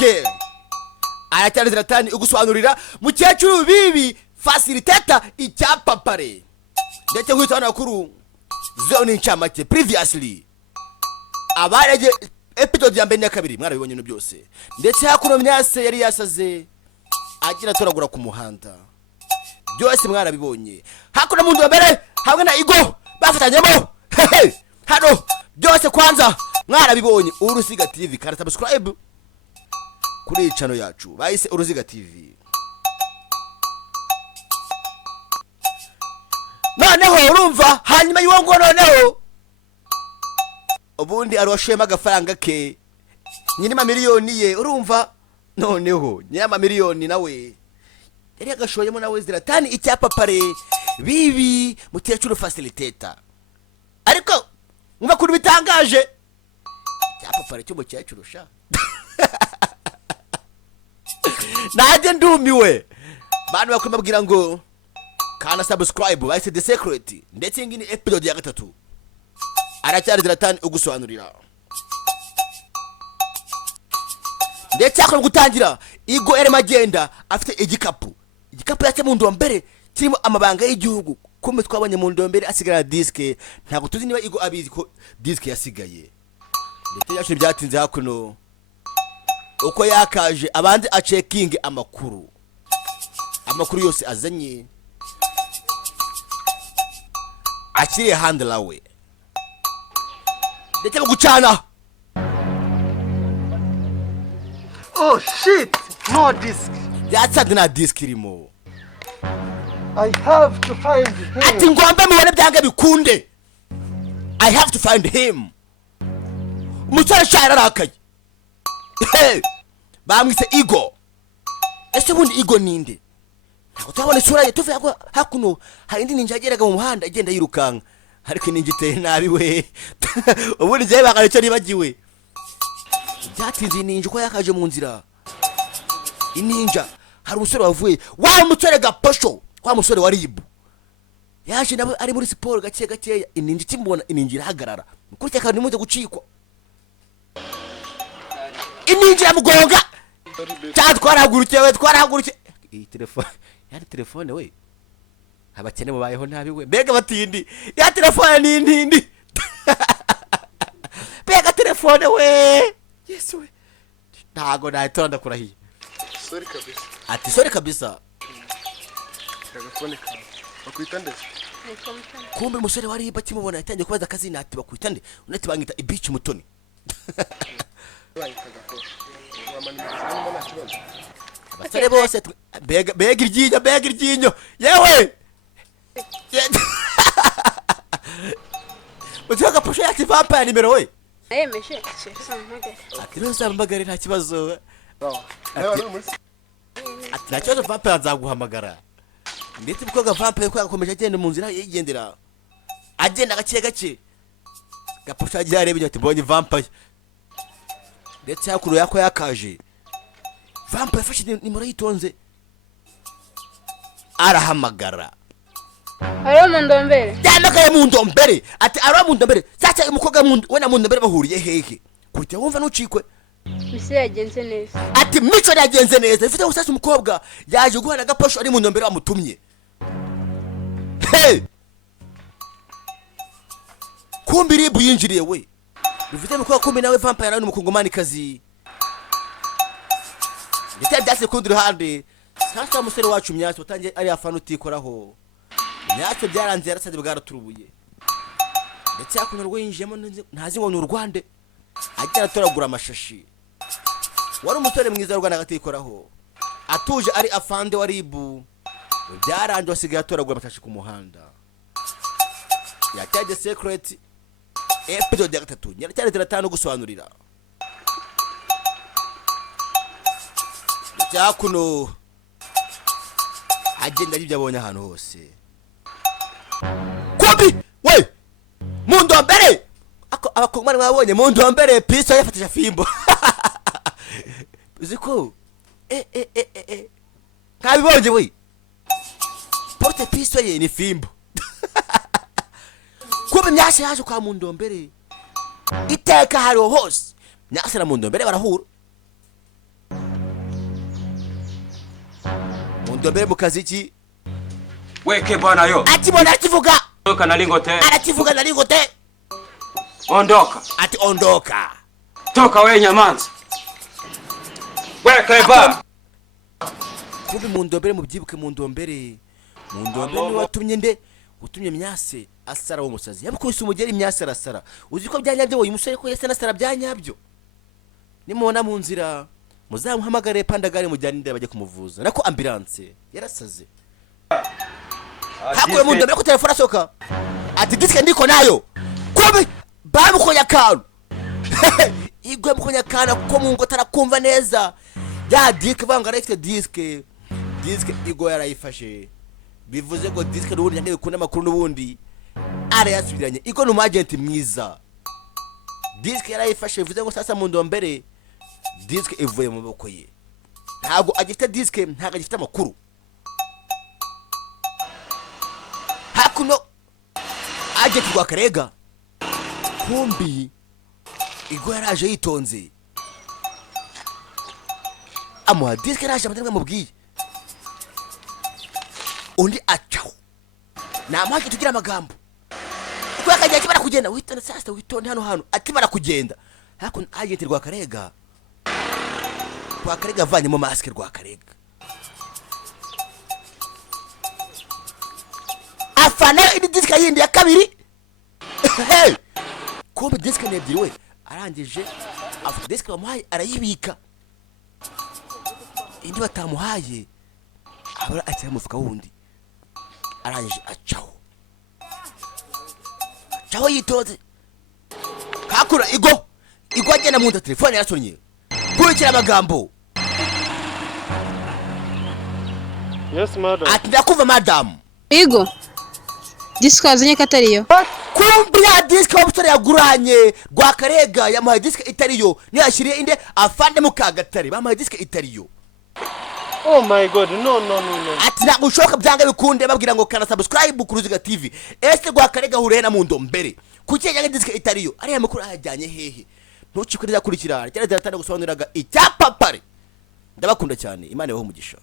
diske aracyari ziratani ugusobanurira mukecuru bibi facilitator icyapapare ndetse kwitana nakuru zone incamake previously abarege episode ya mbere ya kabiri mwarabibonye no byose ndetse hakuno myase yari yasaze agira toragura ku muhanda byose mwarabibonye hakuno mundu mbere hamwe na Igo bafatanyemo hano byose kwanza mwarabibonye Uruziga TV kandi subscribe kuri channel yacu bayise Uruziga TV. Noneho urumva hanyuma y'uwo noneho ubundi arwashema agafaranga ke nyine miliyoni ye urumva noneho nyama miliyoni nawe yari agashoyemo nawe ziratani icyapapare bibi mukecuru facilitator ariko umva kuri bitangaje icyapapare cyo mukecuru sha naje ndumiwe bantu bakwimabwira ngo kana subscribe bayise the secret ndetse ngini episode ya gatatu aracyari ziratani ugusobanurira ndetse akora gutangira Igo ere magenda afite igikapu yake mu ndombere kirimo amabanga y'igihugu kumwe twabanye mu ndombere asigara diske ntabwo tuzi niba Igo abizi ko diske yasigaye ndetse yashe byatinze hakuno uko yakaje abandi a checking amakuru yose azanye akiri handler we ndetse gucana. Oh shit, no disk. That's not disk anymore. I have to find him. Ati ngombe mubone byange bikunde. I have to find him. Mutsara shara rakaye. Bamwise Igo. Ese bundi Igo ninde? Utabone sura ye tuvuye hakuno harindi ninja ageraga mu muhanda agenda yirukanga. Ariko ninjiteye nabi we. Ubundi je bakarico nibagiwe. Byatinze ninja ko yakaje mu nzira. Ininja hari umusore wavuye wa musore Gaposho wa musore wa ribu yaje nawe ari muri siporo gake ininja kimbona ininjira hagarara kurya kandi muze gucikwa ininja yamugonga twarahaguruke iyi telefone we abakene mubayeho nabi we mbega batindi ya telefone nindi mbega telefone we yes we ntago nayitonda kurahiye sorry kabisa ati sorry kabisa telefone ka bakwitande kumbe musore wari bakimubona yatangiye kubaza akazi nati bakwitande unati bangita ibici mutoni basare bose bega iryinyo yewe Utaka posho ya kivampa ya nimero we meshe ati ntuzamagare nta kibazo ati nta kibazo vampa nzaguhamagara ndetse bikoga vampa yuko yakomeje agenda mu nzira yigendera agenda gake Gaposho agira arebe ati mbonye vampa ndetse hakuru yako yakaje vampa yafashe nimero yitonze arahamagara aro mu ndombere yamagaye mu ndombere ati aro mu ndombere sasa umukoga we na mu ndombere bahuriye hehe kujya wumva nucikwe mise yagenze neza ati mico yagenze neza ifite usasa umukobwa yaje guhana Gaposho ari mu ndombere bamutumye kumbi ribu yinjiriye we bifite mukobwa kumbi nawe vampire nawe umukongomani kazi ndetse byase kundi ruhande sasa umusore wacu myatsi utangiye ari afana utikoraho NYAXO byaranze yarasade bwaraturubuye ndetse yakuno rwinjiyemo ntazi ngo ni Rwanda ajya atoragura amashashi wari umusore mwiza Rwanda agatikoraho atuje ari afande wa ribu byaranje wasigaye atoragura amashashi ku muhanda yataje secret episode ya gatatu nyari cyane gusobanurira cyakuno agenda ari byabonye ahantu hose Kobi we mundo mbere abakongomani babonye mundo mbere pisa yafatisha fimbo uziko kabibonje we porte pisa ye ni fimbo Kobi myase yaje kwa mundo mbere iteka hariho hose NYAXO na mundo mbere barahura Mundombere mu kazi ki? Weke bwana yo. Ati mbona akivuga? Ondoka na lingote. Arakivuga na lingote. Ondoka. Ati ondoka. Toka we nyamanza. Weke bwana. Kumbe Mundombere mubyibuke Mundombere. Mundombere ni watumye nde? Utumye Myase asara wo musazi. Yabukubise umugeri Myase arasara. Uzi ko byanyabyo wowe umusore ko yese nasara byanyabyo. Nimubona mu nzira muzamuhamagare pandagare mujyanire bajye kumuvuza. Nako ambulance yarasaze. Hakuye Mundombere ko telefone asoka. Ati diske ndiko nayo. Kumbe bamukonya kantu. Igwe mukonya kana ko mu ngo tarakumva neza. Ya diske banga rafite diske igo yarayifashe. Bivuze ngo diske n'ubundi yange bikunda makuru n'ubundi arayasubiranye. Igo no agent mwiza. Diske yarayifashe bivuze ngo sasa Mundombere diske ivuye mu maboko ye. Ntago agifite diske, ntago agifite amakuru. Hakuno agent rwa Karega. Kumbi igo yaraje yitonze. Amuha diske yaraje amatemwe mubwiye. Undi acaho. Namwake tugira amagambo. Uko yakajya kibara kugenda witonde sasa witonde hano akibara kugenda. Hakuno agent rwa Karega. Kwa Karega vanye mu mask rwa Karega. Afana indi diska yindi ya kabiri. Hey! Kumbe diska nebyiri we arangije afu diska bamuhaye arayibika. Indi batamuhaye abara acyira mufuka wundi. Arangije acaho. Caho yitoze. Kakura igo agenda mu nda telefone yarasonye. Kurikira amagambo. Yes, madam. Ati ndakuva madam. Igo. Diske wazanye katariyo. Kumbi ya diske wabusore yaguranye rwa Karega yamuhaye diske itariyo. Niyashiriye inde afande mu Kagatare bamuhaye diske itariyo. Oh my god, no. Ati nagushoka byanga bikunde babwira ngo kana subscribe ku Ruziga TV. Este rwa Karega hure na Mundombere. Kuki yange diske itariyo? Ari amakuru ajyanye hehe? Ntucikurira kurikira. Cyane cyane gusobanuriraga icyapapare. Ndabakunda cyane. Imana yaho umugisha.